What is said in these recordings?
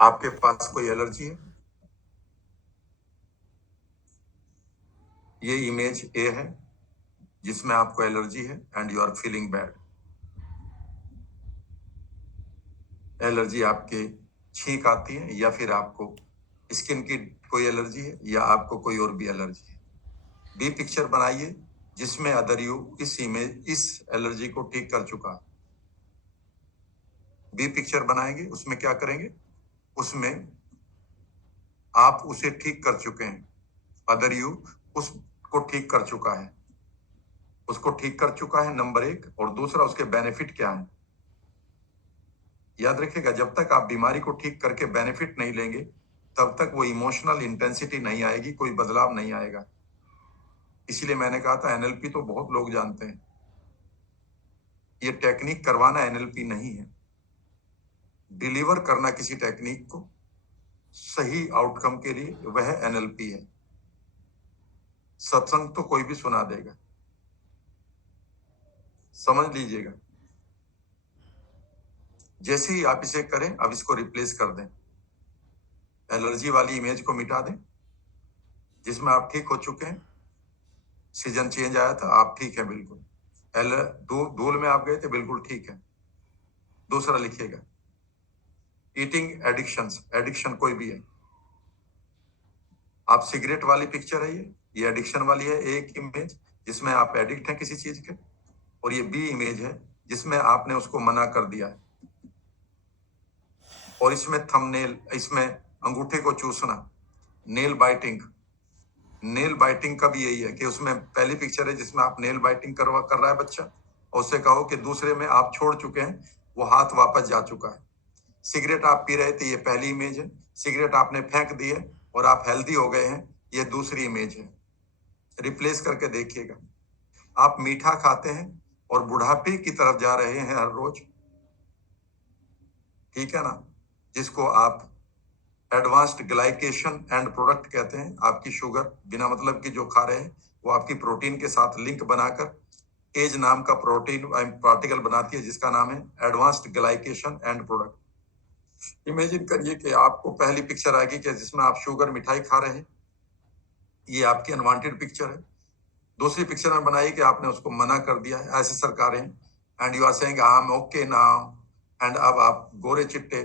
आपके पास कोई एलर्जी है? ये इमेज ए है जिसमें आपको एलर्जी है and you are feeling bad. Allergy आपके छींक आती है या फिर आपको स्किन की कोई एलर्जी है या आपको कोई और भी एलर्जी है। बी पिक्चर बनाइए जिसमें अदर यू इस एलर्जी को ठीक कर चुका है। बी पिक्चर बनाएंगे, उसमें क्या करेंगे, उसमें आप उसे ठीक कर चुके हैं। अदर यू उसको ठीक कर चुका है, उसको ठीक कर चुका है, नंबर एक। और दूसरा, उसके बेनिफिट क्या है। याद रखिएगा, जब तक आप बीमारी को ठीक करके बेनिफिट नहीं लेंगे तब तक वो इमोशनल इंटेंसिटी नहीं आएगी, कोई बदलाव नहीं आएगा। इसलिए मैंने कहा था एनएलपी तो बहुत लोग जानते हैं, ये टेक्निक करवाना एनएलपी नहीं है। डिलीवर करना किसी टेक्निक को सही आउटकम के लिए वह एनएलपी है। सत्संग तो कोई भी सुना देगा, समझ लीजिएगा। जैसे ही आप इसे करें, अब इसको रिप्लेस कर दें, एलर्जी वाली इमेज को मिटा दें जिसमें आप ठीक हो चुके हैं। सीजन चेंज आया था, आप ठीक है बिल्कुल। धूल में आप गए थे, बिल्कुल ठीक है। दूसरा लिखिएगा, ईटिंग एडिक्शन कोई भी है। आप सिगरेट वाली पिक्चर है, ये एडिक्शन वाली है एक इमेज जिसमें आप एडिक्ट हैं किसी चीज के। और ये बी इमेज है जिसमें आपने उसको मना कर दिया है। और इसमें थंबनेल, इसमें अंगूठे को चूसना, नेल बाइटिंग का भी यही है कि उसमें पहली पिक्चर है जिसमें आप नेल बाइटिंग कर रहा है बच्चा, और उससे कहो कि दूसरे में आप छोड़ चुके हैं, वो हाथ वापस जा चुका है। सिगरेट आप पी रहे थे, ये पहली इमेज है। सिगरेट आपने फेंक दी है और आप हेल्दी हो गए हैं, ये दूसरी इमेज है। रिप्लेस करके देखिएगा। आप मीठा खाते हैं और बुढ़ापे की तरफ जा रहे हैं हर रोज, ठीक है ना, जिसको आप एडवांस्ड ग्लाइकेशन एंड प्रोडक्ट कहते हैं। आपकी शुगर बिना मतलब की जो खा रहे हैं वो आपकी प्रोटीन के साथ लिंक बनाकर एज नाम का प्रोटीन पार्टिकल बनाती है जिसका नाम है advanced glycation end product. Imagine करिए कि आपको पहली पिक्चर आएगी कि जिसमें आप शुगर मिठाई खा रहे हैं, ये आपकी अनवांटेड पिक्चर है। दूसरी पिक्चर में बनाइए कि आपने उसको मना कर दिया है, ऐसे सरकार है, and you are saying I am okay now. And अब आप गोरे चिट्टे,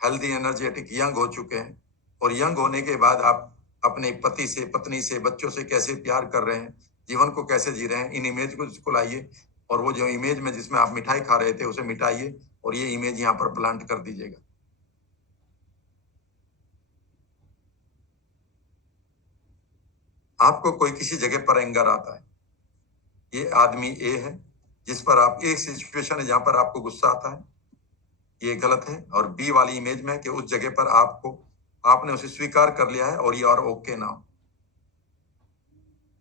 हेल्दी, एनर्जेटिक, यंग हो चुके हैं। और यंग होने के बाद आप अपने पति से, पत्नी से, बच्चों से कैसे प्यार कर रहे हैं, जीवन को कैसे जी रहे हैं, इन इमेज को लाइए। और वो जो इमेज में जिसमें आप मिठाई खा रहे थे उसे मिटाइए और ये इमेज यहाँ पर प्लांट कर दीजिएगा। आपको कोई किसी जगह पर एंगर आता है, ये आदमी ए है जिस पर आप, एक सिचुएशन है जहां पर आपको गुस्सा आता है, ये गलत है। और बी वाली इमेज में कि उस जगह पर आपने उसे स्वीकार कर लिया है और ये और ओके नाउ।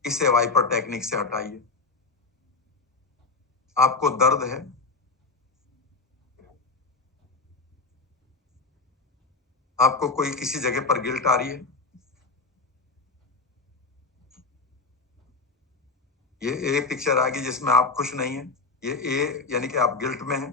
इसे वाइपर टेक्निक से हटाइए। आपको दर्द है, आपको कोई किसी जगह पर गिल्ट आ रही है, ये ए पिक्चर आ गई जिसमें आप खुश नहीं है, ये ए यानी कि आप गिल्ट में हैं,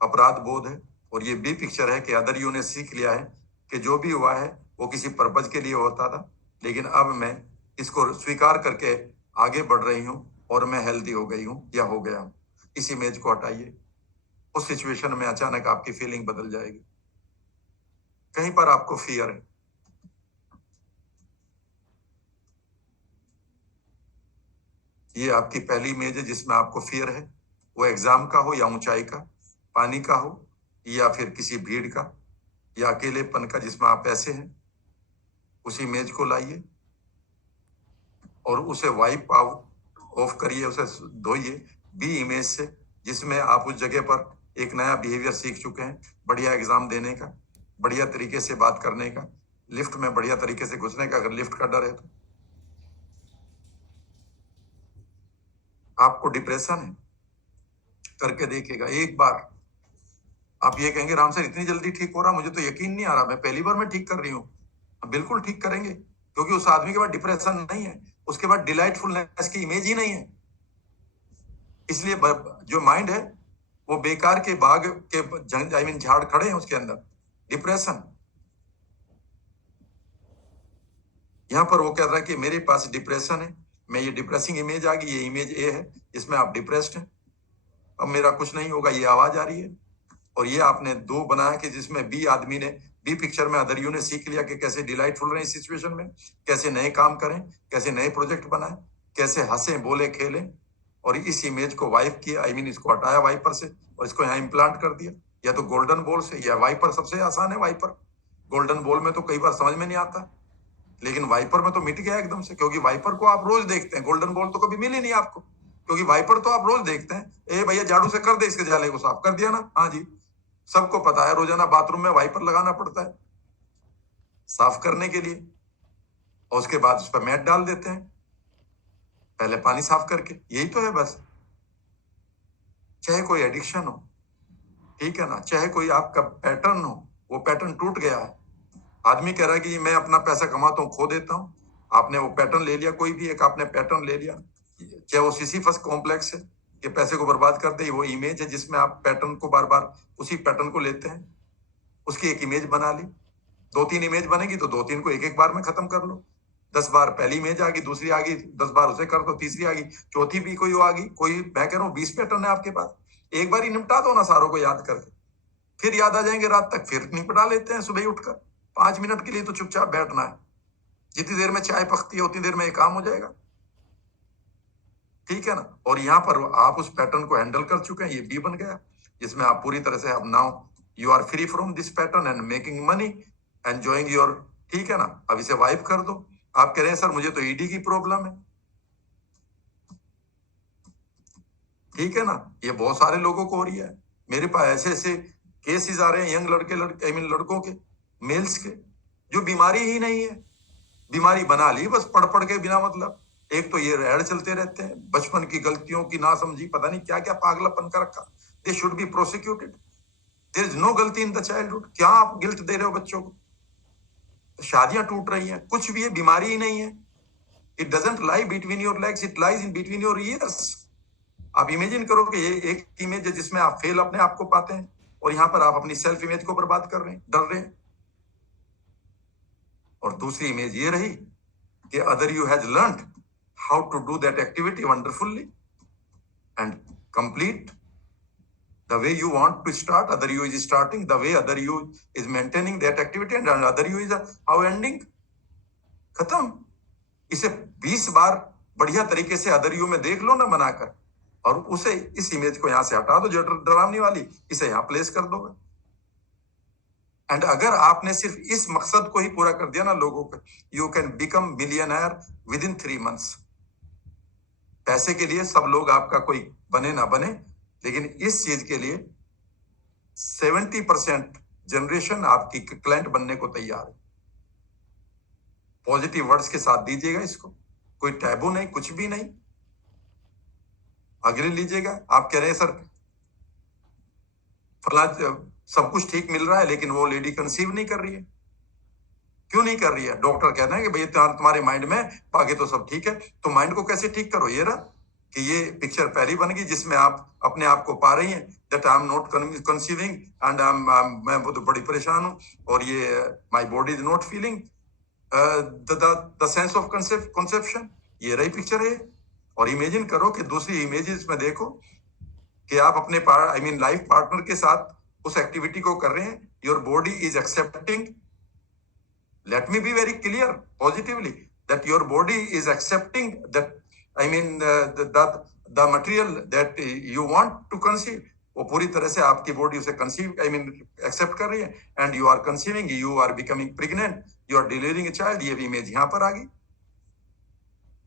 अपराध बोध है। और ये बी पिक्चर है कि अदर यू ने सीख लिया है कि जो भी हुआ है वो किसी पर्पज के लिए होता था, लेकिन अब मैं इसको स्वीकार करके आगे बढ़ रही हूँ और मैं हेल्दी हो गई हूँ या हो गया हूँ। इस इमेज को हटाइए। उस सिचुएशन में अचानक आपकी फीलिंग बदल जाएगी। कहीं पर आपको फियर है, ये आपकी पहली इमेज है जिसमें आपको फियर है, वो एग्जाम का हो या ऊंचाई का, पानी का हो या फिर किसी भीड़ का या अकेलेपन का जिसमें आप ऐसे हैं। उस इमेज को लाइए और उसे वाइप आउट ऑफ करिए, उसे धोइए बी इमेज से जिसमें आप उस जगह पर एक नया बिहेवियर सीख चुके हैं, बढ़िया एग्जाम देने का, बढ़िया तरीके से बात करने का, लिफ्ट में बढ़िया तरीके से घुसने का, अगर लिफ्ट का डर है तो। आपको डिप्रेशन है, करके देखिएगा एक बार। आप ये कहेंगे राम सर इतनी जल्दी ठीक हो रहा, मुझे तो यकीन नहीं आ रहा, मैं पहली बार में ठीक कर रही हूँ। बिल्कुल ठीक करेंगे, क्योंकि उस आदमी के बाद डिप्रेशन नहीं है, उसके बाद डिलाइटफुलनेस की इमेज ही नहीं है। इसलिए जो माइंड है वो बेकार के बाग के झाड़ खड़े हैं उसके अंदर। डिप्रेशन यहाँ पर वो कह रहा है कि मेरे पास डिप्रेशन है, मैं ये डिप्रेसिंग इमेज आ गई, ये इमेज ए है जिसमें आप डिप्रेस्ड हैं, अब मेरा कुछ नहीं होगा, ये आवाज आ रही है। और ये आपने दो बनाया कि जिसमें बी आदमी ने बी पिक्चर में अदर यू ने सीख लिया कि कैसे डिलाइटफुल रहे सिचुएशन में, कैसे नए काम करें, कैसे नए प्रोजेक्ट बनाएं, कैसे हंसे बोले खेलें। और इस इमेज को वाइप किया, आई मीन इसको हटाया वाइपर से और इसको यहाँ इम्प्लांट कर दिया, या तो गोल्डन बॉल से या वाइपर। सबसे आसान है वाइपर। गोल्डन बॉल में तो कई बार समझ में नहीं आता, लेकिन वाइपर में तो मिट गया एकदम से, क्योंकि वाइपर को आप रोज देखते हैं। गोल्डन बॉल तो कभी मिली नहीं आपको, क्योंकि वाइपर तो आप रोज देखते हैं। ए भैया झाड़ू से कर दे इसके जाले को साफ, कर दिया ना, हाँ जी। सबको पता है रोजाना बाथरूम में वाइपर लगाना पड़ता है साफ करने के लिए, और उसके बाद उस पर मैट डाल देते हैं पहले पानी साफ करके। यही तो है बस। चाहे कोई एडिक्शन हो, ठीक है ना, चाहे कोई आपका पैटर्न हो, वो पैटर्न टूट गया है। आदमी कह रहा है कि मैं अपना पैसा कमाता हूँ खो देता हूँ। आपने वो पैटर्न ले लिया, कोई भी एक आपने पैटर्न ले लिया, चाहे वो सिसिफस कॉम्प्लेक्स है कि पैसे को बर्बाद कर दे, वो इमेज है जिसमें आप पैटर्न को बार बार उसी पैटर्न को लेते हैं, उसकी एक इमेज बना ली। दो तीन इमेज बनेगी तो दो तीन को एक एक बार में खत्म कर लो। 10 बार पहली इमेज आ गई, दूसरी आ गई, 10 बार उसे कर दो, तीसरी आ गई, चौथी भी कोई आ गई, कोई मैं कह रहा हूँ 20 पैटर्न है आपके पास। एक बार ही निपटा दो ना सारों को याद करके, फिर याद आ जाएंगे रात तक, फिर निपटा लेते हैं सुबह ही उठकर। 5 मिनट के लिए तो चुपचाप बैठना है, जितनी देर में चाय पकती है उतनी देर में ये काम हो जाएगा, ठीक है ना। और यहाँ पर आप उस पैटर्न को हैंडल कर चुके हैं, ये बी बन गया, जिसमें आप पूरी तरह से अब now you are free from this pattern and making money, enjoying your, ठीक है ना। अब इसे वाइप कर दो। आप कह रहे हैं सर मुझे तो ईडी की प्रॉब्लम है, ठीक है ना, ये बहुत सारे लोगों को हो रही है। मेरे पास ऐसे ऐसे केसेस आ रहे हैं यंग लड़के आई मीन लड़कों के, मेल्स के, जो बीमारी ही नहीं है, बीमारी बना ली बस पढ़ पढ़ के बिना मतलब। एक तो ये रेड चलते रहते हैं, बचपन की गलतियों की ना समझी, पता नहीं क्या क्या पागलपन का रखा। They should be prosecuted, there is no गलती इन द चाइल्डहुड। क्या आप गिल्ट दे रहे हो बच्चों को? शादियां टूट रही हैं, कुछ भी है, बीमारी ही नहीं है। It doesn't lie between your legs, it lies in between your ears. आप इमेजिन करो कि ये एक इमेज है जिसमें आप फेल अपने आप को पाते हैं, और यहां पर आप अपनी सेल्फ इमेज को बर्बाद कर रहे हैं, डर रहे हैं। और दूसरी इमेज ये रही कि other you has learned how to do that activity wonderfully and complete the way you want to start. Other you is starting the way other you is maintaining that activity, and other you is how ending. खत्म। इसे 20 बार बढ़िया तरीके से other you में देख लो ना बनाकर, और उसे इस इमेज को यहां से हटा दो जो डरावनी वाली, इसे यहां प्लेस कर दो। एंड अगर आपने सिर्फ इस मकसद को ही पूरा कर दिया ना लोगों को, you can become millionaire with in 3 months। पैसे के लिए सब लोग आपका कोई बने ना बने, लेकिन इस चीज के लिए 70% जनरेशन आपकी क्लाइंट बनने को तैयार है। पॉजिटिव वर्ड्स के साथ दीजिएगा इसको, कोई टैबू नहीं, कुछ भी नहीं, अग्री लीजिएगा। आप कह रहे हैं सर फला सब कुछ ठीक मिल रहा है लेकिन वो लेडी कंसीव नहीं कर रही है, क्यों नहीं कर रही है? डॉक्टर कहते हैं कि भैया तुम्हारे माइंड में बाकी तो सब ठीक है, तो माइंड को कैसे ठीक करो? ये रहा कि ये पिक्चर पहली बन गई जिसमें आप अपने आप को पा रही हैं that I am not conceiving and मैं तो बड़ी परेशान हूं, और ये my body is not feeling the sense of conception. ये रही पिक्चर है। और इमेजिन करो कि दूसरी इमेजेस में देखो कि आप अपने आई मीन लाइफ पार्टनर के साथ उस एक्टिविटी को कर रहे हैं, your body is accepting. Let me be very clear positively that your body is accepting that I mean the material that you want to conceive, वो पूरी तरह से आपकी बॉडी उसे कंसीव आई मीन एक्सेप्ट कर रही है, and you are conceiving, you are becoming pregnant, you are delivering a child. ये भी इमेज यहां पर आ गई।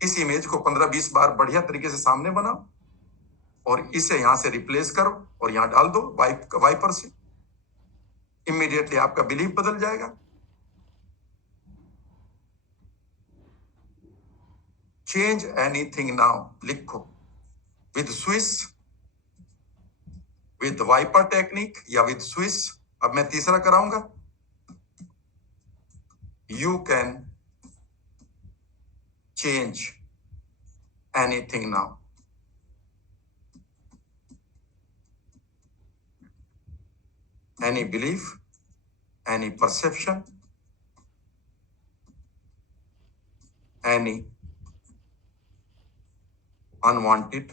इस इमेज को 15-20 बार बढ़िया तरीके से सामने बनाओ और इसे यहां से रिप्लेस करो और यहां डाल दो वाइपर से। इमीडिएटली आपका बिलीफ बदल जाएगा। चेंज एनीथिंग नाउ लिखो, with swish, with wiper technique या विद स्विस। अब मैं तीसरा कराऊंगा। You can change anything now. Any belief, any perception, any unwanted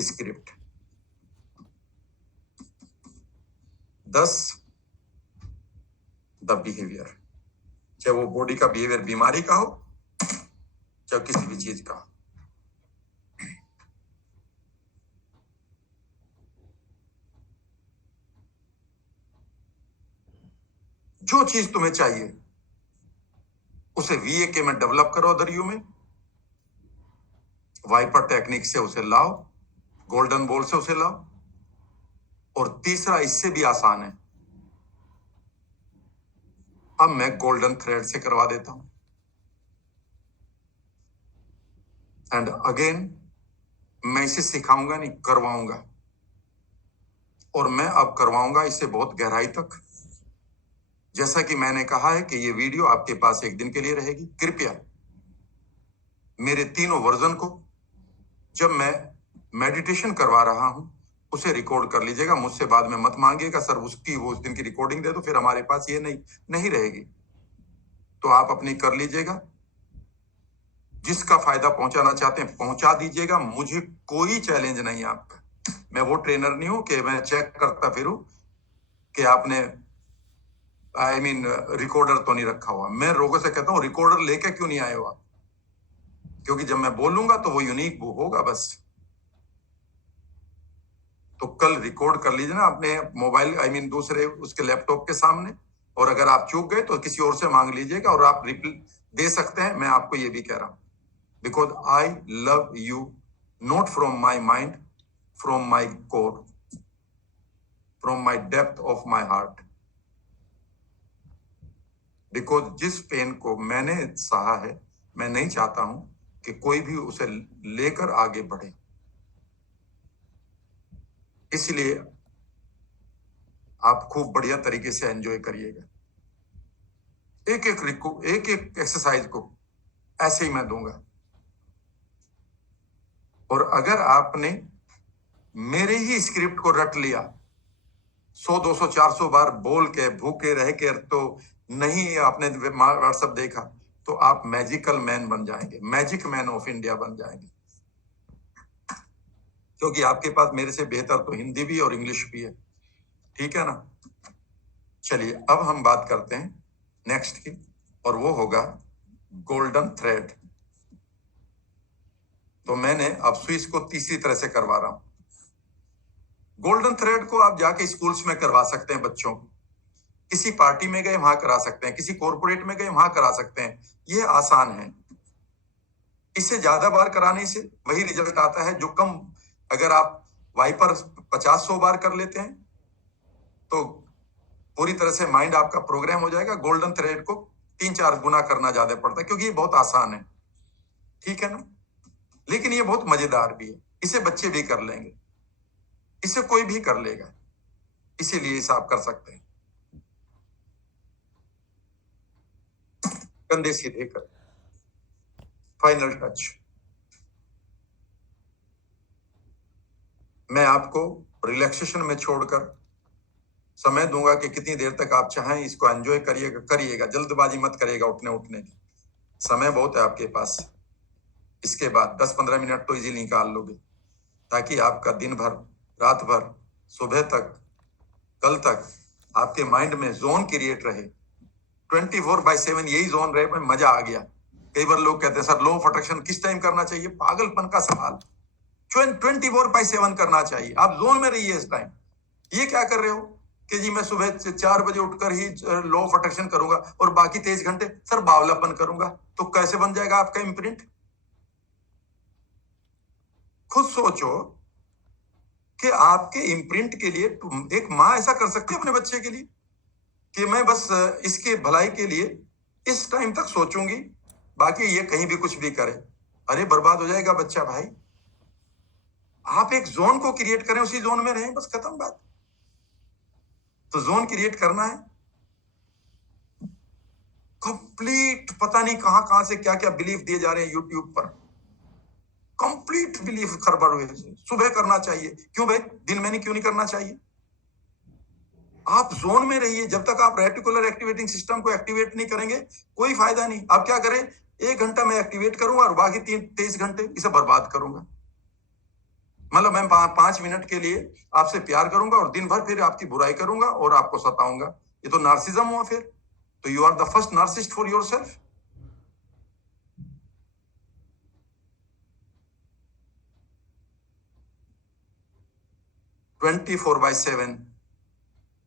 script. Thus, the behavior, चाहे वो बॉडी का बिहेवियर बीमारी का हो, चाहे किसी भी चीज का। जो चीज तुम्हें चाहिए उसे VAK में डेवलप करो, अदर यू में वाइपर टेक्निक से उसे लाओ, गोल्डन बॉल से उसे लाओ। और तीसरा इससे भी आसान है, अब मैं गोल्डन थ्रेड से करवा देता हूं। एंड अगेन मैं इसे सिखाऊंगा नहीं, करवाऊंगा। और मैं अब करवाऊंगा इसे बहुत गहराई तक। जैसा कि मैंने कहा है कि ये वीडियो आपके पास एक दिन के लिए रहेगी। कृपया मेरे तीनों वर्जन को जब मैं मेडिटेशन करवा रहा हूं उसे रिकॉर्ड कर लीजिएगा। मुझसे बाद में मत मांगिएगा सर उसकी वो उस दिन की रिकॉर्डिंग दे दो, फिर हमारे पास ये नहीं रहेगी। तो आप अपनी कर लीजिएगा, जिसका फायदा पहुंचाना चाहते हैं पहुंचा दीजिएगा। मुझे कोई चैलेंज नहीं है आपका। मैं वो ट्रेनर नहीं हूं कि मैं चेक करता फिरूं कि आपने रिकॉर्डर तो नहीं रखा हुआ। मैं लोगों से कहता हूं रिकॉर्डर लेके क्यों नहीं आए हो आप, क्योंकि जब मैं बोलूंगा तो वो यूनिक होगा बस। तो कल रिकॉर्ड कर लीजिए ना अपने मोबाइल दूसरे उसके लैपटॉप के सामने। और अगर आप चूक गए तो किसी और से मांग लीजिएगा और आप रिप्लाई दे सकते हैं। मैं आपको ये भी कह रहा हूं, because I love you not from my mind, from my core, from my depth of my heart. Because जिस पेन को मैंने सहा है, मैं नहीं चाहता हूं कि कोई भी उसे लेकर आगे बढ़े। इसलिए आप खूब बढ़िया तरीके से एंजॉय करिएगा। एक एक एक्सरसाइज को ऐसे ही मैं दूंगा। और अगर आपने मेरे ही स्क्रिप्ट को रट लिया 100, 200, 400 बार बोल के भूखे रह के, तो नहीं आपने व्हाट्सएप देखा, तो आप मैजिकल मैन बन जाएंगे, मैजिक मैन ऑफ इंडिया बन जाएंगे। क्योंकि आपके पास मेरे से बेहतर तो हिंदी भी और इंग्लिश भी है, ठीक है ना। चलिए अब हम बात करते हैं नेक्स्ट की, और वो होगा गोल्डन थ्रेड। तो मैंने अब स्विच को तीसरी तरह से करवा रहा हूं। गोल्डन थ्रेड को आप जाके स्कूल्स में करवा सकते हैं बच्चों को, किसी पार्टी में गए वहां करा सकते हैं, किसी कॉर्पोरेट में गए वहां करा सकते हैं। ये आसान है। इससे ज्यादा बार कराने से वही रिजल्ट आता है जो कम। अगर आप वाइपर 50-100 बार कर लेते हैं तो पूरी तरह से माइंड आपका प्रोग्राम हो जाएगा। गोल्डन थ्रेड को 3-4 गुना करना ज्यादा पड़ता है, क्योंकि ये बहुत आसान है, ठीक है ना। लेकिन ये बहुत मजेदार भी है, इसे बच्चे भी कर लेंगे, इसे कोई भी कर लेगा, इसीलिए इसे आप कर सकते हैं। कंधे सीधे कर, फाइनल टच। मैं आपको रिलैक्सेशन में छोड़कर समय दूंगा कि कितनी देर तक आप चाहें इसको एंजॉय करिएगा। जल्दबाजी मत करिएगा उठने की, समय बहुत है आपके पास। इसके बाद 10-15 मिनट तो इजीली निकाल लोगे, ताकि आपका दिन भर, रात भर, सुबह तक, कल तक आपके माइंड में जोन क्रिएट रहे। 24/7 यही जोन रहे। मजा आ गया। कई बार लोग कहते हैं सर लो ऑफ अट्रैक्शन किस टाइम करना चाहिए? पागलपन का सवाल। 24/7 करना चाहिए। आप जोन में रहिए इस टाइम। ये क्या कर रहे हो कि जी मैं सुबह 4 बजे उठकर ही लॉ ऑफ अट्रैक्शन करूंगा और बाकी 23 घंटे सर बावलापन करूंगा, तो कैसे बन जाएगा आपका इम्प्रिंट? खुद सोचो कि आपके इम्प्रिंट के लिए एक माँ ऐसा कर सकती है अपने बच्चे के लिए कि मैं बस इसके भलाई के लिए इस टाइम तक सोचूंगी, बाकी ये कहीं भी कुछ भी करे। अरे बर्बाद हो जाएगा बच्चा भाई। आप एक जोन को क्रिएट करें, उसी जोन में रहें, बस खत्म बात। तो जोन क्रिएट करना है। कंप्लीट पता नहीं कहां कहां से क्या क्या बिलीफ दिए जा रहे हैं यूट्यूब पर। कंप्लीट बिलीफ खरबड़ हुए। सुबह करना चाहिए, क्यों भाई दिन में नहीं, क्यों नहीं करना चाहिए? आप जोन में रहिए। जब तक आप रेटिकुलर एक्टिवेटिंग सिस्टम को एक्टिवेट नहीं करेंगे कोई फायदा नहीं। आप क्या करें, 1 घंटा मैं एक्टिवेट करूंगा और बाकी 23 घंटे इसे बर्बाद करूंगा। मतलब मैं 5 मिनट के लिए आपसे प्यार करूंगा और दिन भर फिर आपकी बुराई करूंगा और आपको सताऊंगा। ये तो नार्सिज्म हुआ फिर। तो you are the first narcissist for yourself. 24/7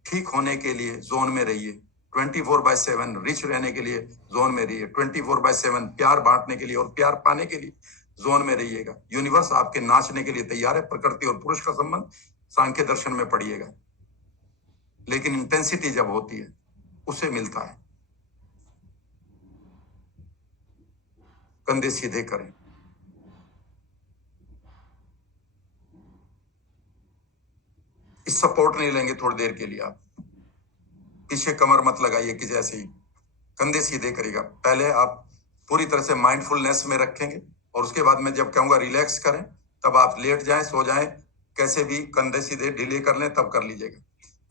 ठीक होने के लिए जोन में रहिए। 24/7 रिच रहने के लिए जोन में रहिए। 24/7 प्यार बांटने के लिए और प्यार पाने के लिए जोन में रहिएगा। यूनिवर्स आपके नाचने के लिए तैयार है। प्रकृति और पुरुष का संबंध सांख्य दर्शन में पढ़िएगा, लेकिन इंटेंसिटी जब होती है उसे मिलता है। कंधे सीधे करें। इस सपोर्ट नहीं लेंगे थोड़ी देर के लिए। आप पीछे कमर मत लगाइए कि जैसे ही कंधे सीधे करेगा। पहले आप पूरी तरह से माइंडफुलनेस में रखेंगे और उसके बाद मैं जब कहूंगा रिलैक्स करें तब आप लेट जाएं, सो जाएं, कैसे भी कंधे सीधे डिले कर लें तब कर लीजिएगा।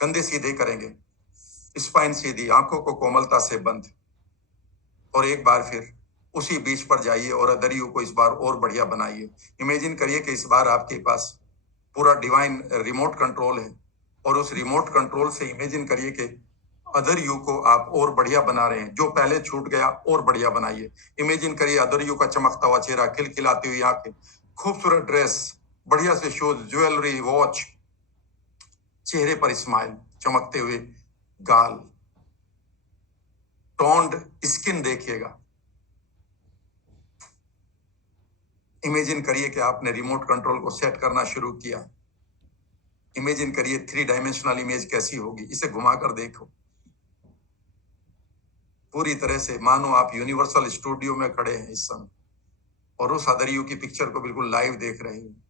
कंधे सीधे करेंगे, स्पाइन सीधी, आंखों को कोमलता से बंद, और एक बार फिर उसी बीच पर जाइए और अदरियों को इस बार और बढ़िया बनाइए। इमेजिन करिए कि इस बार आपके पास पूरा डिवाइन रिमोट कंट्रोल है और उस रिमोट कंट्रोल से इमेजिन करिए कि अदर यू को आप और बढ़िया बना रहे हैं। जो पहले छूट गया और बढ़िया बनाइए। इमेजिन करिए अदर यू का चमकता हुआ चेहरा, खिलखिलाती हुई आंखें, खूबसूरत ड्रेस, बढ़िया से शूज, ज्वेलरी, वॉच, चेहरे पर स्माइल, चमकते हुए गाल, टोन्ड स्किन देखिएगा। इमेजिन करिए कि आपने रिमोट कंट्रोल को सेट करना शुरू किया। इमेजिन करिए 3 डायमेंशनल इमेज कैसी होगी, इसे घुमाकर देखो। पूरी तरह से मानो आप यूनिवर्सल स्टूडियो में खड़े हैं इस समय और उस अदरियो की पिक्चर को बिल्कुल लाइव देख रहे हैं।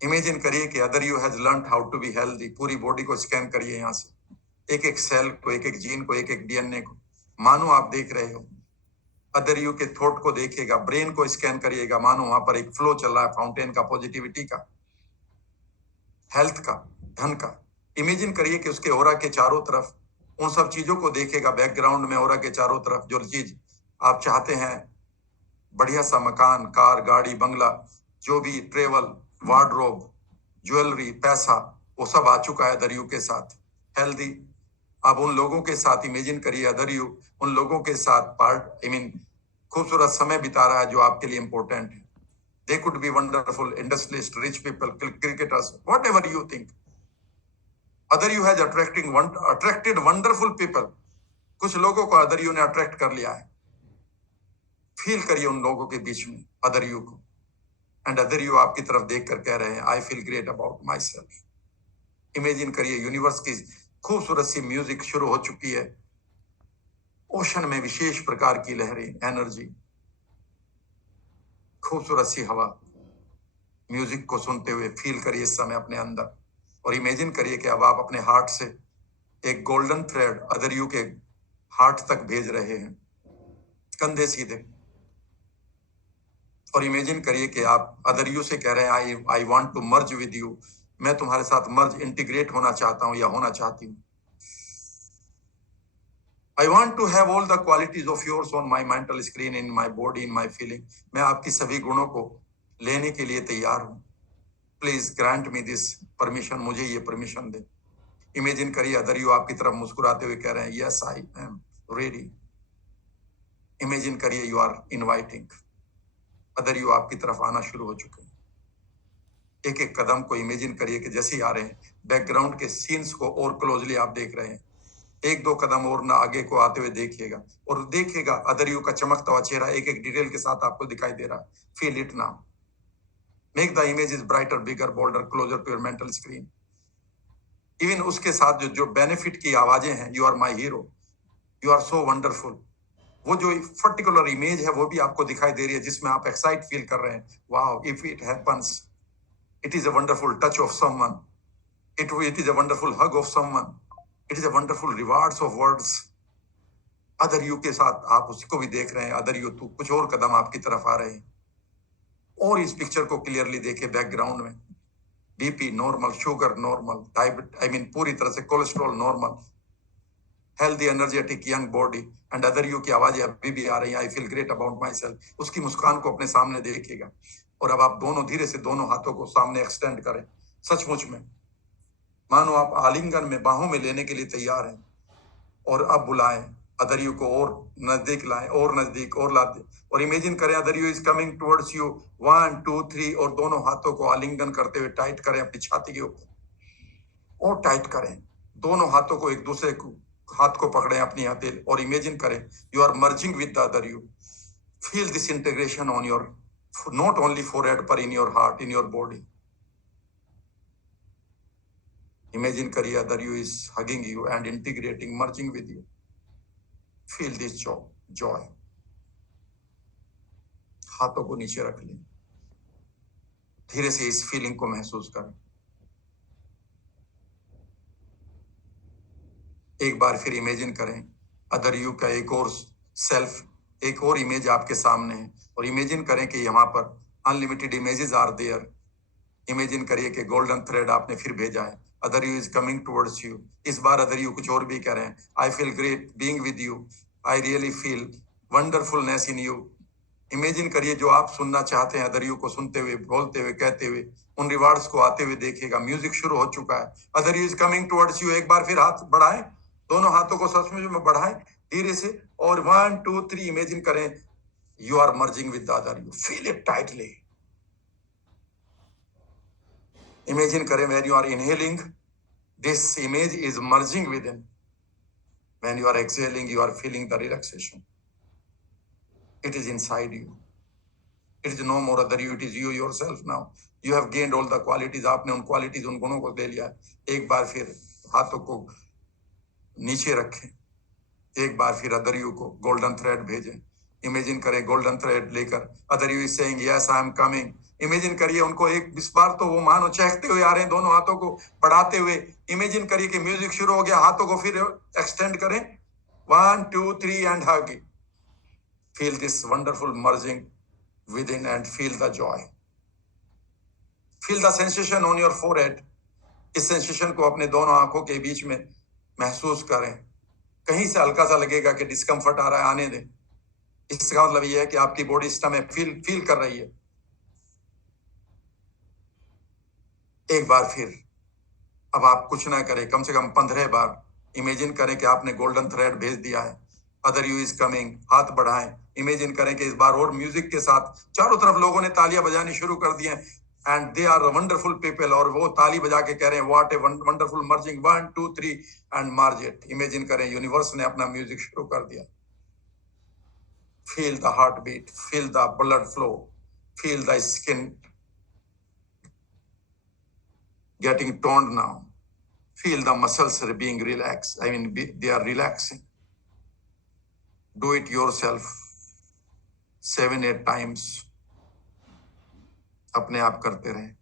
इमेजिन करिए कि other you has learned how to be healthy. पूरी बॉडी को स्कैन करिए, यहां से एक एक सेल को, एक एक जीन को, एक एक डीएनए को, मानो आप देख रहे हो। अदरियो के थॉट को देखिएगा, ब्रेन को स्कैन करिएगा, मानो वहां पर एक फ्लो चल रहा है फाउंटेन का, पॉजिटिविटी का, हेल्थ का, धन का। इमेजिन करिए कि उसके ओरा के चारों तरफ उन सब चीजों को देखेगा। बैकग्राउंड में ओरा के चारों तरफ जो चीज आप चाहते हैं, बढ़िया सा मकान, कार, गाड़ी, बंगला, जो भी, ट्रेवल, वार्डरोब, ज्वेलरी, पैसा, वो सब आ चुका है अदरियो के साथ। हेल्दी। अब उन लोगों के साथ इमेजिन करिए अदरियो उन लोगों के साथ खूबसूरत समय बिता रहा है जो आपके लिए इंपॉर्टेंट है। They could be wonderful industrialists, rich people, cricketers, whatever you think. Other you has attracted wonderful people. कुछ लोगों को अदर यू ने अट्रैक्ट कर लिया है। फील करिए उन लोगों के बीच में अदर यू को, एंड अदर यू आपकी तरफ देखकर कह रहे हैं I feel great about my self. Imagine करिए यूनिवर्स की खूबसूरत सी म्यूजिक शुरू हो चुकी है। ओशन में विशेष प्रकार की लहरें, एनर्जी, खूबसूरत सी हवा। म्यूजिक को सुनते हुए फील करिए इस समय अपने अंदर और इमेजिन करिए कि अब आप अपने हार्ट से एक गोल्डन थ्रेड अदर यू के हार्ट तक भेज रहे हैं। कंधे सीधे, और इमेजिन करिए कि आप अदर यू से कह रहे हैं I want to merge with you. मैं तुम्हारे साथ मर्ज, इंटीग्रेट होना चाहता हूं या होना चाहती हूं। I want to have all the qualities of yours on my mental screen, in my body, in my feeling. मैं आपकी सभी गुणों को लेने के लिए तैयार हूं। Please grant me this permission. मुझे ये परमिशन दे। इमेजिन करिए अदर यू आपकी तरफ मुस्कुराते हुए कह रहे हैं yes I am ready. Imagine करिए you are inviting. Other you आपकी तरफ आना शुरू हो चुके हैं। एक एक कदम को इमेजिन करिए कि जैसे ही आ रहे हैं, बैकग्राउंड के सीन्स को और क्लोजली आप देख रहे हैं। 1-2 कदम और ना आगे को आते हुए देखिएगा और देखिएगा अदर यू का चमकता हुआ चेहरा एक एक डिटेल के साथ आपको दिखाई दे रहा है। Feel it now. Make the images brighter, bigger, bolder, closer to your mental screen. Even उसके साथ जो बेनिफिट की आवाजें हैं, you are my hero, you are so wonderful, वो जो पर्टिकुलर इमेज है वो भी आपको दिखाई दे रही है जिसमें आप एक्साइट फील कर रहे हैं। Wow, if it happens, it is a wonderful touch of someone, it is a wonderful hug of someone, it is a wonderful rewards of words. Other you के साथ आप उसको भी देख रहे हैं। अदर यू तो कुछ और कदम आपकी तरफ आ रहे हैं और इस पिक्चर को क्लियरली देखिए बैकग्राउंड में। बीपी नॉर्मल, शुगर नॉर्मल, डायबिट पूरी तरह से cholesterol normal, healthy energetic young body and other you की आवाजें अभी भी आ रही हैं, I feel great about my self. उसकी मुस्कान को अपने सामने देखिएगा और अब आप दोनों धीरे से दोनों हाथों को सामने एक्सटेंड करें। सचमुच में मानो आप आलिंगन में बाहों में लेने के लिए तैयार हैं और अब बुलाएं अदर यू को और नजदीक लाएं और नजदीक और लाते और इमेजिन करें other you is coming towards you 1 2 3 और दोनों हाथों को आलिंगन करते हुए टाइट करें अपनी छाती के ऊपर और टाइट करें। दोनों हाथों को एक दूसरे को हाथ को पकड़ें अपनी हथेली और इमेजिन करें you are merging with the other you. Feel this integration on your not only forehead पर in your heart, in your body. Imagine करिए other you is hugging you and integrating, merging with you. Feel this joy. हाथों को नीचे रख लें, धीरे से इस फीलिंग को महसूस करें। एक बार फिर इमेजिन करें अदर यू का एक और सेल्फ, एक और इमेज आपके सामने है और इमेजिन करें कि यहाँ पर unlimited images are there. Imagine करिए कि गोल्डन थ्रेड आपने फिर भेजा है, other you is coming towards you. इस बार अदर यू कुछ और भी कह रहे हैं, I feel great being with you, I really feel wonderfulness in you. Imagine करिए जो आप सुनना चाहते हैं अदर यू को सुनते हुए, बोलते हुए, कहते हुए, उन रिवार्ड्स को आते हुए देखिएगा। म्यूजिक शुरू हो चुका है, other you is coming towards you. एक बार फिर हाथ बढ़ाएं, दोनों हाथों को सचमुच में बढ़ाएं धीरे से और 1 2 3 इमेजिन करें you are merging with the other you. Feel it tightly. Imagine करें when you are inhaling, this image is merging within. When you are exhaling, you are feeling the relaxation. It is inside you. It is no more other you, it is you yourself now. You have gained all the qualities. आपने उन qualities, उन गुणों को ले लिया। एक बार फिर हाथों को नीचे रखें, एक बार फिर अदर यू को गोल्डन थ्रेड भेजें। इमेजिन करें गोल्डन थ्रेड लेकर other you is saying yes I am coming. Imagine करिए उनको एक बार तो वो मानो चहकते हुए आ रहे हैं, दोनों हाथों को बढ़ाते हुए। इमेजिन करिए कि म्यूजिक शुरू हो गया, हाथों को फिर एक्सटेंड करें 1 2 3 and hug. Feel this wonderful merging with in and feel the Joy. Feel the sensation on your forehead. इस सेंसेशन को अपने दोनों आंखों के बीच में महसूस करें। कहीं से हल्का सा लगेगा कि डिस्कम्फर्ट आ रहा है, आने दें। इसका मतलब यह है कि आपकी बॉडी सिस्टम में फील कर रही है। एक बार फिर अब आप कुछ ना करें, कम से कम 15 बार इमेजिन करें कि आपने गोल्डन थ्रेड भेज दिया है, अदर यू इज कमिंग। हाथ बढ़ाएं, इमेजिन करें कि इस बार और म्यूजिक के साथ चारों तरफ लोगों ने तालियां बजानी शुरू कर दी हैं and they are wonderful people और वो ताली बजा के कह रहे हैं what a wonderful merging 1 2 3 and merge it. Imagine करें यूनिवर्स ने अपना म्यूजिक शुरू कर दिया। Feel the heart beat, feel the blood flow, feel the skin getting toned now. Feel the muscles are being relaxed. They are relaxing. Do it yourself 7-8 times. अपने आप करते रहें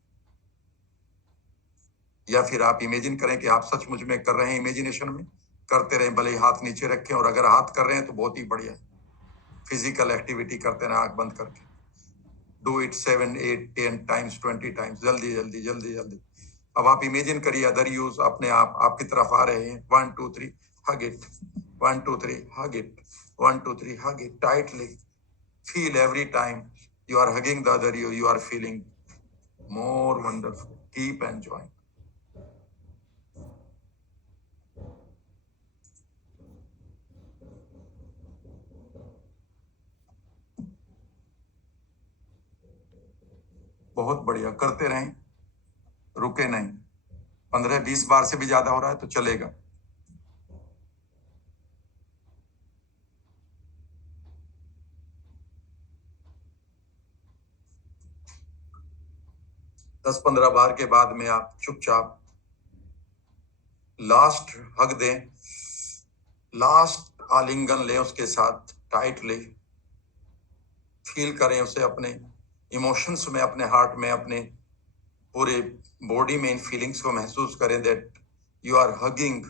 या फिर आप इमेजिन करें कि आप सचमुच में कर रहे हैं, इमेजिनेशन में करते रहें, भले ही हाथ नीचे रखें। और अगर हाथ कर रहे हैं तो बहुत ही बढ़िया, फिजिकल एक्टिविटी करते रहें आंख बंद करके। Do it 7 8 10 times 20 times। जल्दी जल्दी जल्दी जल्दी। अब आप इमेजिन करिए अदर यूज अपने आप आपकी तरफ आ रहे हैं। 1 2 3 hug it, 1 2 3 hug it, 1 2 3 hug it tightly. Feel every time you are hugging the other you are feeling more wonderful, keep enjoying. बहुत बढ़िया, करते रहें, रुके नहीं। 15-20 बार से भी ज्यादा हो रहा है तो चलेगा। दस 15 बार के बाद में आप चुपचाप लास्ट हग दें, लास्ट आलिंगन लें उसके साथ टाइटली। फील करें उसे अपने इमोशंस में, अपने हार्ट में, अपने पूरे बॉडी में इन फीलिंग्स को महसूस करें that you are hugging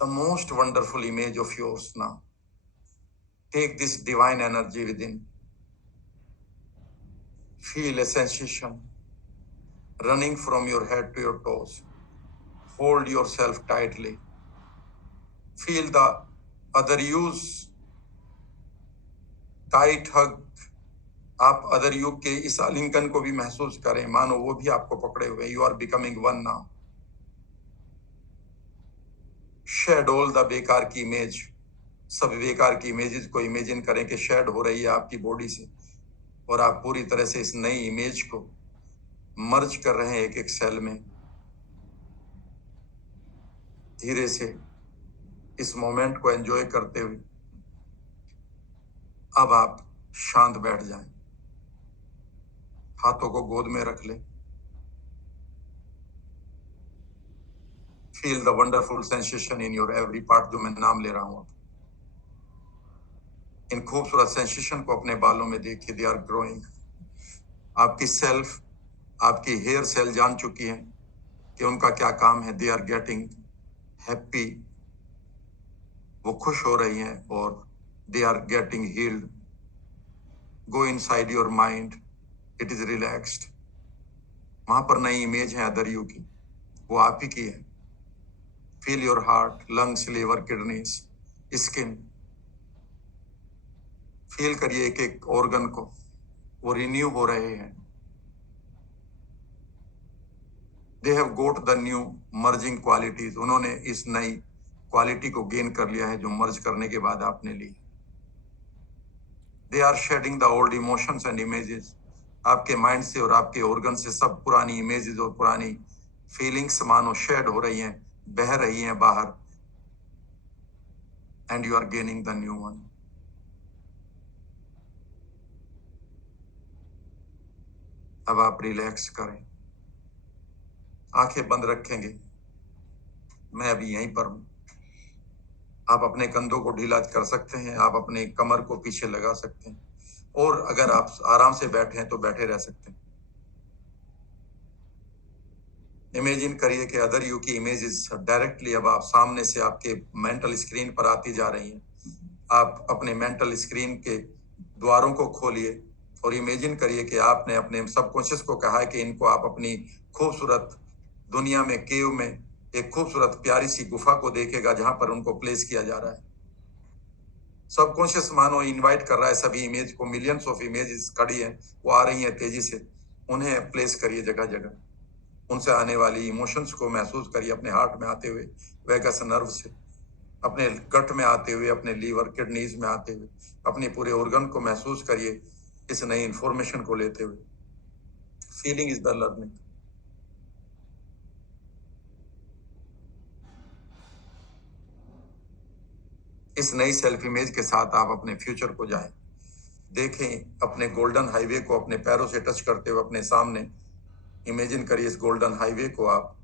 the most wonderful image of yours now. Take this divine energy within. Feel a sensation running from your head to your toes. Hold yourself tightly. Feel the other use. Tight hug. आप other युग के इस आलिंगन को भी महसूस करें, मानो वो भी आपको पकड़े हुए। You are becoming one now. Shed all the बेकार की इमेज। सब बेकार की इमेजेस को इमेजिन करें कि शेड हो रही है आपकी बॉडी से, और आप पूरी तरह से इस नई इमेज को मर्ज कर रहे हैं एक एक सेल में। धीरे से इस मोमेंट को एंजॉय करते हुए अब आप शांत बैठ जाएं। हाथों को गोद में रख लें। Feel the wonderful sensation in your every part, जो मैं नाम ले रहा हूं। इन खूबसूरत सेंसेशन को अपने बालों में देखिए। They are growing. आपकी सेल्फ, आपकी हेयर सेल जान चुकी है कि उनका क्या काम है। They are getting happy. वो खुश हो रही हैं और they are getting healed. Go inside your mind, it is relaxed. वहां पर नई इमेज है अदर यू की, वो आप ही की है। Feel your heart, lungs, liver, kidneys, skin. Feel करिए एक एक ऑर्गन को, वो रिन्यू हो रहे हैं। They have got the new merging qualities. उन्होंने इस नई क्वालिटी को गेन कर लिया है जो मर्ज करने के बाद आपने ली। They are shedding the old emotions and images. आपके माइंड से और आपके ऑर्गन से सब पुरानी इमेजेस और पुरानी फीलिंग्स मानो शेड हो रही हैं, बह रही हैं बाहर। And you are gaining the new one. अब आप रिलैक्स करें, आंखें बंद रखेंगे। मैं अभी यहीं पर हूं। आप अपने कंधों को ढीला कर सकते हैं, आप अपने कमर को पीछे लगा सकते हैं, और अगर आप आराम से बैठे हैं तो बैठे रह सकते हैं। इमेजिन करिए कि अदर यू की इमेजेस डायरेक्टली अब आप सामने से आपके मेंटल स्क्रीन पर आती जा रही हैं। आप अपने मेंटल स्क्रीन के द्वारों को खोलिए और इमेजिन करिए कि आपने अपने सबकॉन्शियस को कहा है कि इनको आप अपनी खूबसूरत दुनिया में, केव में, एक खूबसूरत प्यारी सी गुफा को देखेगा जहां पर उनको प्लेस किया जा रहा है। सबकॉन्शियस मानो इनवाइट कर रहा है सभी इमेज को। मिलियंस ऑफ इमेजेस खड़ी हैं, वो आ रही हैं तेजी से। उन्हें प्लेस करिए जगह जगह। उनसे आने वाली इमोशंस को महसूस करिए अपने हार्ट में आते हुए, वैगस नर्व से, अपने गट में आते हुए, अपने लीवर, किडनीज में आते हुए। अपने पूरे ऑर्गन को महसूस करिए इस नई इंफॉर्मेशन को लेते हुए। Feeling is the learning. इस नई सेल्फ इमेज के साथ आप अपने फ्यूचर को जाएं। देखें अपने गोल्डन हाईवे को अपने पैरों से टच करते हुए अपने सामने। इमेजिन करिए इस गोल्डन हाईवे को आप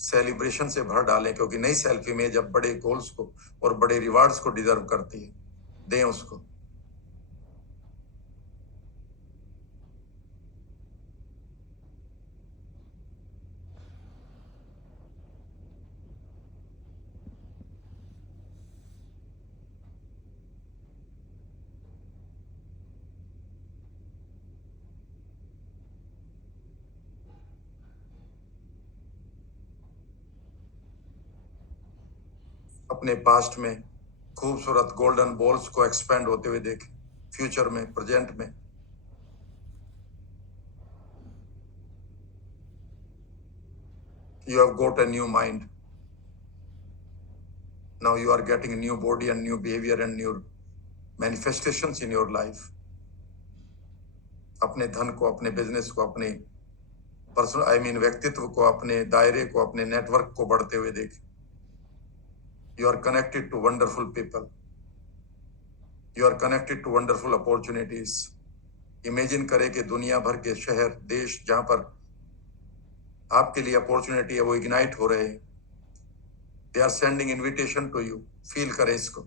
सेलिब्रेशन से भर डालें, क्योंकि नई सेल्फ इमेज अब बड़े गोल्स को और बड़े रिवार्ड्स को डिजर्व करती है। दें उसको। अपने पास्ट में खूबसूरत गोल्डन बॉल्स को एक्सपेंड होते हुए देखें, फ्यूचर में, प्रेजेंट में। You have got a new mind. Now you are getting a new body and new behavior and new manifestations in your life. अपने धन को, अपने बिजनेस को, अपने पर्सनल व्यक्तित्व को, अपने दायरे को, अपने नेटवर्क को बढ़ते हुए देखें। You are connected to wonderful people. You are connected to wonderful opportunities. Imagine करें कि दुनिया भर के शहर, देश जहां पर आपके लिए अपॉर्चुनिटी है, वो इग्नाइट हो रहे हैं। They are sending invitation to you. Feel करें इसको।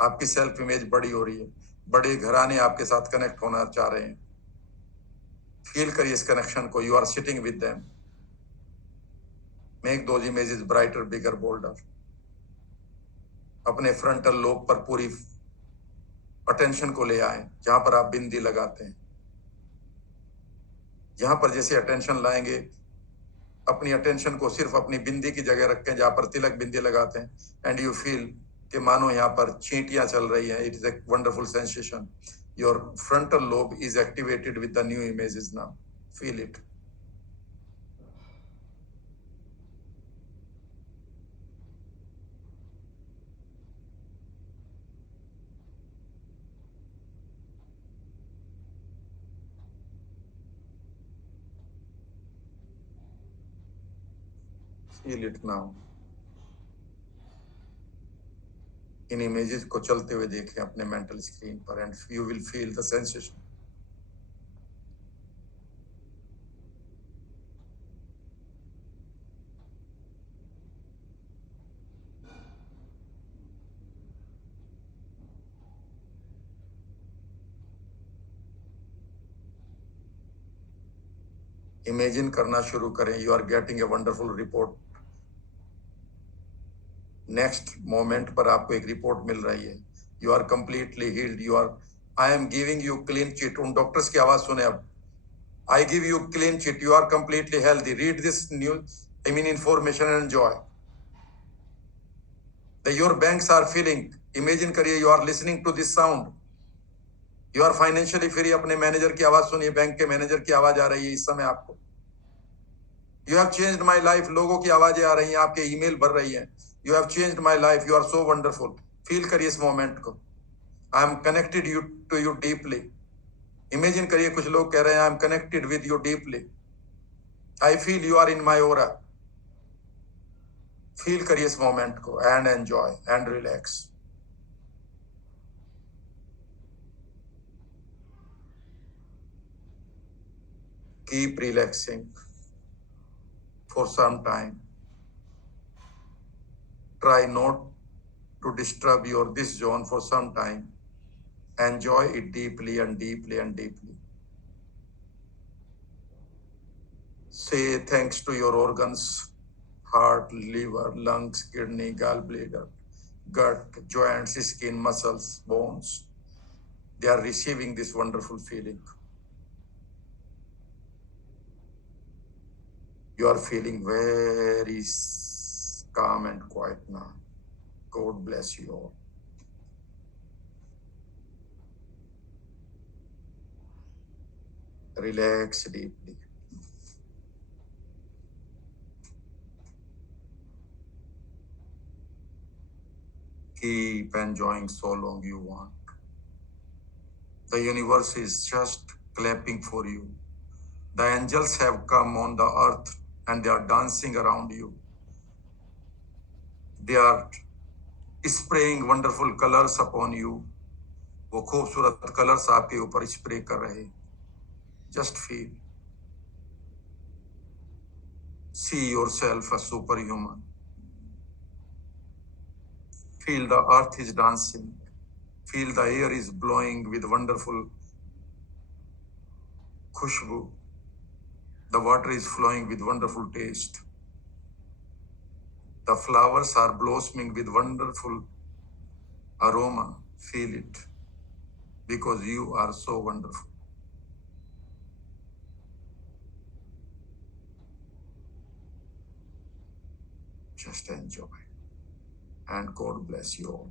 आपकी सेल्फ इमेज बड़ी हो रही है। बड़े घराने आपके साथ कनेक्ट होना चाह रहे हैं। फील करिए इस कनेक्शन को। You are sitting with them. Make those images brighter, bigger, bolder. अपने फ्रंटल लोब पर पूरी अटेंशन को ले आए, जहां पर आप बिंदी लगाते हैं। जहां पर जैसे अटेंशन लाएंगे, अपनी अटेंशन को सिर्फ अपनी बिंदी की जगह रखें जहां पर तिलक बिंदी लगाते हैं, एंड यू फील कि मानो यहाँ पर चींटियां चल रही हैं. It is a wonderful sensation. Your frontal lobe is activated with the new images now. Feel it. Feel it now. इन इमेजेस को चलते हुए देखें अपने मेंटल स्क्रीन पर, and you will feel the sensation. Imagine करना शुरू करें. You are getting a wonderful report. Next moment पर आपको एक रिपोर्ट मिल रही है. You are completely healed. You are, I am giving you clean chit. उन डॉक्टर्स की आवाज सुने अब. I give you clean chit. You are completely healthy. Read this news, I mean information, and enjoy. Your banks are feeling. Imagine करिए you are listening to this sound. You are financially free. अपने manager की आवाज सुनिए. Bank के manager की आवाज आ रही है इस समय आपको. You have changed my life. लोगों की आवाजें आ रही हैं, आपके ईमेल भर रही हैं. You have changed my life. You are so wonderful. Feel करिए इस मोमेंट को. I am connected you to you deeply. Imagine करिए कुछ लोग कह रहे हैं I am connected with you deeply. I feel you are in my aura. Feel करिए इस मोमेंट को, and enjoy and relax. Keep relaxing for some time. Try not to disturb your this zone for some time. Enjoy it deeply and deeply and deeply. Say thanks to your organs: heart, liver, lungs, kidney, gallbladder, gut, joints, skin, muscles, bones. They are receiving this wonderful feeling. You are feeling very calm and quiet now. God bless you all. Relax deeply. Keep enjoying so long you want. The universe is just clapping for you. The angels have come on the earth and they are dancing around you. They are spraying wonderful colors upon you. वो खूबसूरत colours आपके ऊपर spray कर रहे. Just feel. See yourself a superhuman. Feel the earth is dancing. Feel the air is blowing with wonderful khushbu. The water is flowing with wonderful taste. The flowers are blossoming with wonderful aroma. Feel it, because you are so wonderful. Just enjoy, and God bless you all.